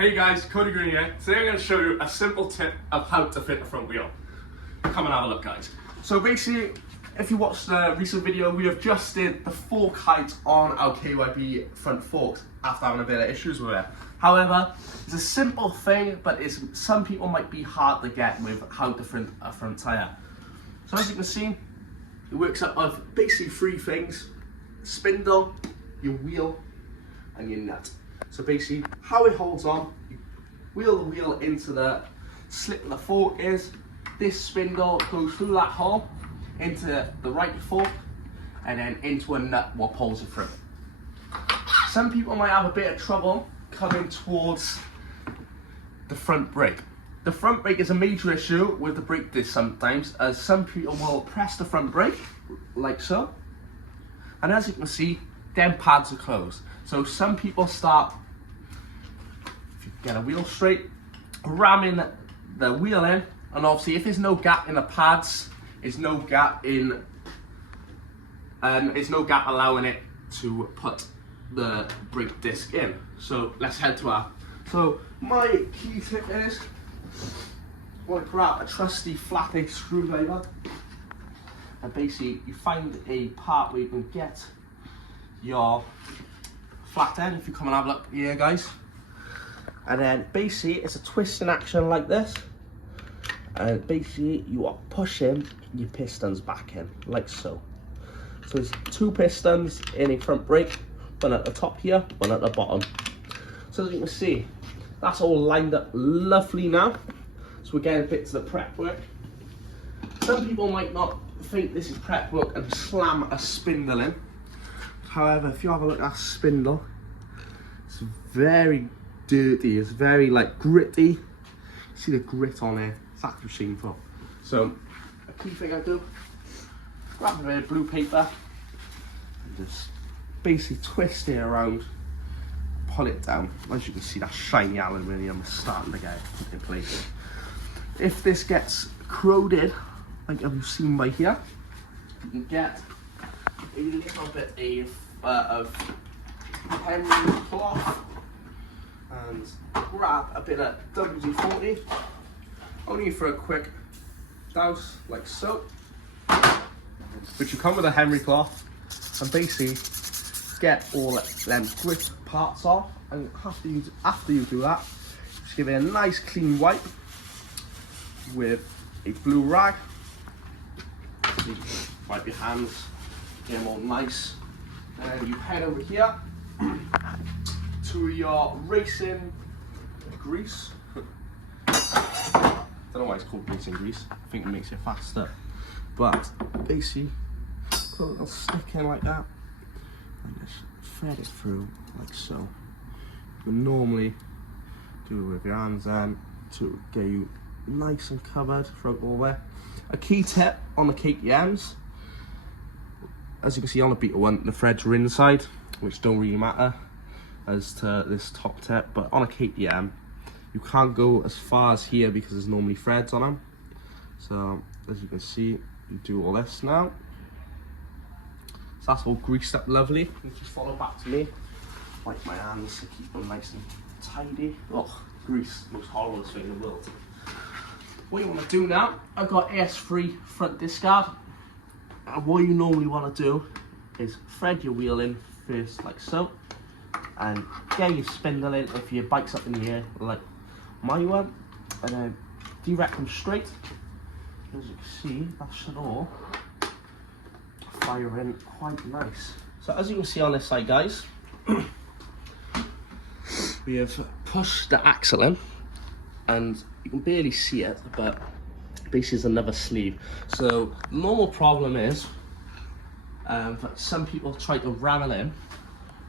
Hey guys, Cody Green here. Today I'm going to show you a simple tip of how to fit the front wheel. Come and have a look, guys. So basically, if you watched the recent video, we adjusted the fork height on our KYB front forks after having a bit of issues with it. However, it's a simple thing, but some people might be hard to get with how to fit a front tyre. So as you can see, it works out of basically three things: spindle, your wheel, and your nut. So basically, how it holds on, you wheel the wheel into the slit of the fork is, this spindle goes through that hole into the right fork and then into a nut what pulls it through. Some people might have a bit of trouble coming towards the front brake. The front brake is a major issue with the brake disc sometimes, as some people will press the front brake like so, and as you can see, them pads are closed. So some people start, if you get a wheel straight, ramming the wheel in, and obviously if there's no gap in the pads, there's no gap allowing it to put the brake disc in. So let's head to our. So my key tip is, I want to grab a trusty flat-edge screwdriver, and basically you find a part where you can get your flat end. If you come and have a look here, guys, and then basically it's a twisting action like this, and basically you are pushing your pistons back in like so. So there's two pistons in a front brake, one at the top here, one at the bottom. So as you can see, that's all lined up lovely now. So we're getting a bit to the prep work. Some people might not think this is prep work and slam a spindle in. However, if you have a look at that spindle, it's very dirty, it's very like gritty. See the grit on it, it's actually shameful. So, a key thing I do, grab a bit of blue paper and just basically twist it around, pull it down. As you can see, that shiny aluminium is starting to get in place. If this gets corroded, like you've seen by here, you can get a little bit of Henry cloth and grab a bit of WD-40, only for a quick douse like so, which you come with a Henry cloth, and basically get all them grit parts off. And after you do that, just give it a nice clean wipe with a blue rag. You wipe your hands, get them all nice, and you head over here to your racing grease. I don't know why it's called racing grease, I think it makes it faster, but basically put a little stick in like that and just thread it through like so. You can normally do it with your hands then to get you nice and covered throughout all there. A key tip on the KTMs, as you can see on the Beta 1, the threads are inside, which don't really matter as to this top tip, but on a KTM, you can't go as far as here because there's normally threads on them. So, as you can see, you do all this now. So that's all greased up lovely. You just follow back to me. Wipe my hands to keep them nice and tidy. Oh, grease, most horrible thing in the world. What you want to do now, I've got AS3 front discard. And what you normally want to do is thread your wheel in first like so, and get your spindle in if your bike's up in the air like my one, and then direct them straight. As you can see, that should all fire in quite nice. So as you can see on this side, guys, we have pushed the axle in, and you can barely see it, but basically is another sleeve. So the normal problem is that some people try to ram it in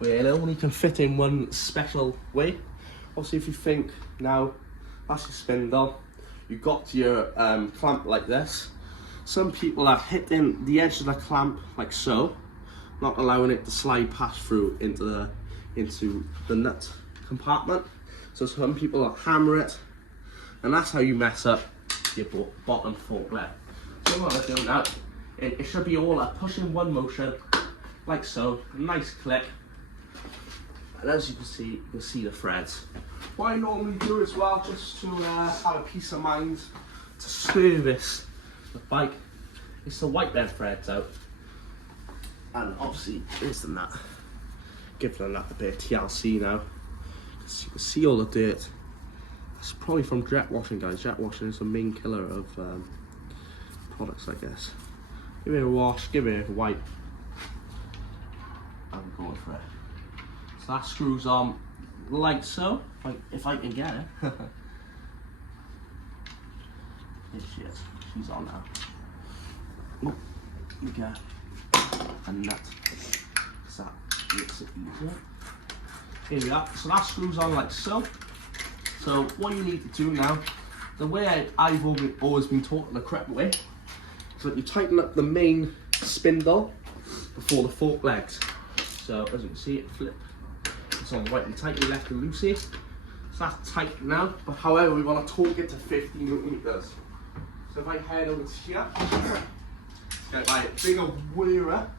where it only can fit in one special way. Obviously, if you think now that's your spindle, you got your clamp like this. Some people are hitting the edge of the clamp like so, not allowing it to slide past through into the nut compartment. So some people will hammer it, and that's how you mess up your bottom fork leg. So what I'm doing now, it should be all a push in one motion, like so, nice click, And as you can see the threads. What I normally do as well, just to have a peace of mind to service the bike, is to wipe their threads out. And obviously, isn't that giving that a bit of TLC now. You can see all the dirt. It's probably from jet washing, guys. Jet washing is the main killer of products like this. Give it a wash, give it a wipe. I'm going for it. So that screws on like so, if I can get it. Here she is. She's on now. Oh, we get a nut. So that makes it easier. Here we are. So that screws on like so. So what you need to do now, the way I've always been taught the correct way, is that you tighten up the main spindle before the fork legs. So as you can see, it flip. It's on right and tight, left and loosey. So that's tight now, but however we want to torque it to 50 Newton meters. So if I head over to here, get my bigger Wera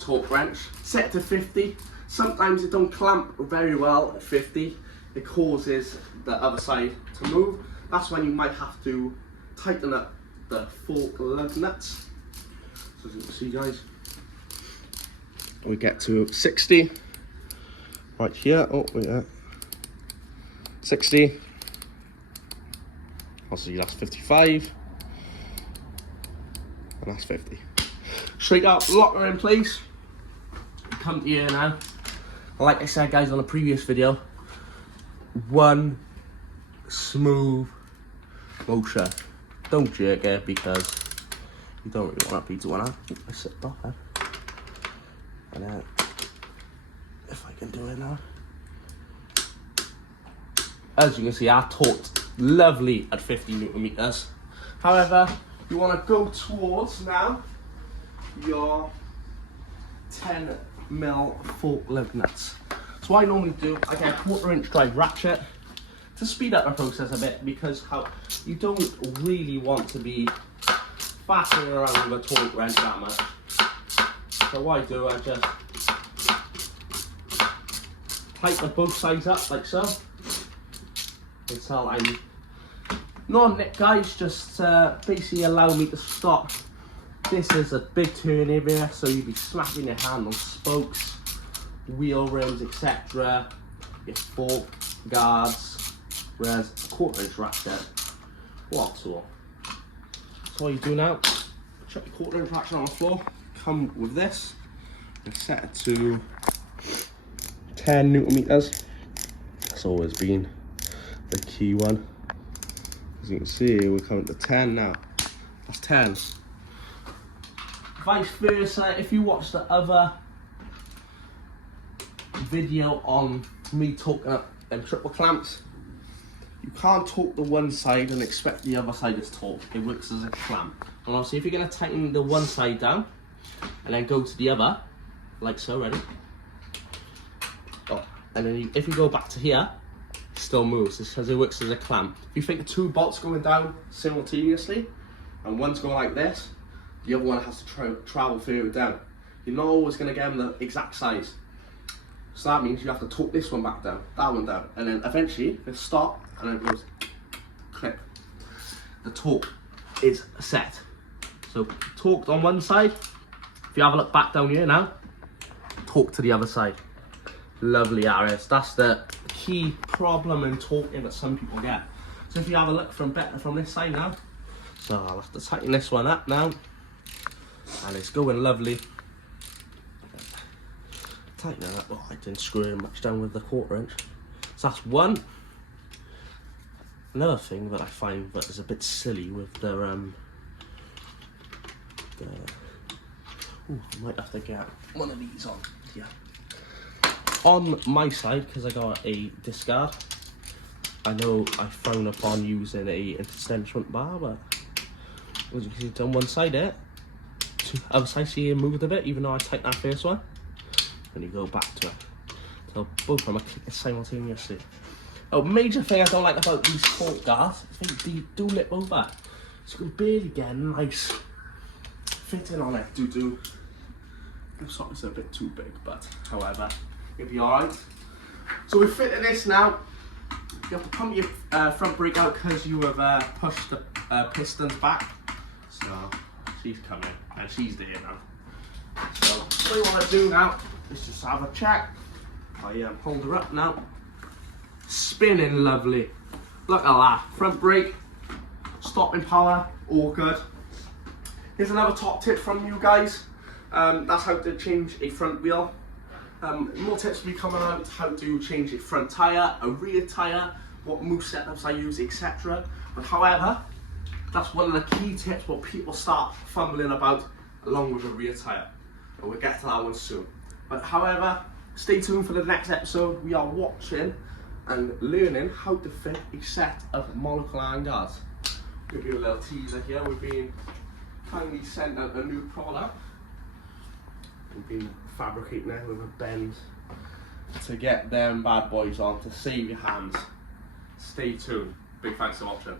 torque wrench, set to 50. Sometimes it don't clamp very well at 50. It causes the other side to move. That's when you might have to tighten up the fork lug nuts. So as you can see, guys, we get to 60 right here. Oh, yeah, 60. Obviously that's 55, and that's 50. Straight out, locker in place. Come to here now. Like I said, guys, on a previous video, one smooth motion. Don't jerk it because you don't really want to be doing that. I slipped off there. And then, if I can do it now. As you can see, I torqued lovely at 50 Newton meters. However, you want to go towards now your 10mm fork lug nuts. So what I normally do, I get a 1/4 inch drive ratchet to speed up the process a bit, because you don't really want to be faffing around with a torque wrench that much. So what I do, I just tighten both sides up like so until I'm not nick, guys, just basically allow me to stop. This is a big turn area, so you'll be smacking your hand on spokes, wheel rims, etc. Your fork guards, whereas a 1/4 inch ratchet, what a tool. So what you do now, chuck your 1/4 inch ratchet on the floor, come with this and set it to 10 Newton meters. That's always been the key one. As you can see, we're coming to 10 now. That's 10. Vice versa, if you watch the other video on me torquing up them triple clamps, you can't torque the one side and expect the other side is torqued. It works as a clamp. And obviously, if you're going to tighten the one side down and then go to the other, like so, ready? Oh, and then if you go back to here, it still moves because it works as a clamp. If you think 2 bolts going down simultaneously and one's going like this, the other one has to travel further down. You're not always going to get them the exact size. So that means you have to torque this one back down, that one down, and then eventually it'll stop and then it goes click. The torque is set. So torqued on one side. If you have a look back down here now, torque to the other side. Lovely areas. That's the key problem in torquing that some people get. So if you have a look from this side now, so I'll have to tighten this one up now, and it's going lovely. Tighten it up. Oh, I didn't screw it much down with the 1/4 inch. So that's one. Another thing that I find that is a bit silly with the ooh, I might have to get one of these on. Yeah. On my side, because I got a discard, I know I frown upon using a extension bar, but as you can see, on one side there, other side, see it moved a bit, even though I tightened that first one. And you go back to it. So both of them are clicking simultaneously. Oh, major thing I don't like about these fork guards, I think they do lip over. So you can barely get a nice fitting on it due to, I'm sorry, it's a bit too big, but however, it'll be alright. So we're fitting this now. You have to pump your front brake out because you have pushed the pistons back. So she's coming and she's there now. So what we want to do now is just have a check. I hold her up now. Spinning lovely. Look at that. Front brake, stopping power, all good. Here's another top tip from you guys. That's how to change a front wheel. More tips will be coming out, how to change a front tyre, a rear tyre, what move setups I use, etc. But however, that's one of the key tips what people start fumbling about along with a rear tyre. And we'll get to that one soon. But however, stay tuned for the next episode. We are watching and learning how to fit a set of monocle iron guards. Give you a little teaser here. We've been kindly sent out a new product. We've been fabricating it with a bend to get them bad boys on to save your hands. Stay tuned. Big thanks for watching.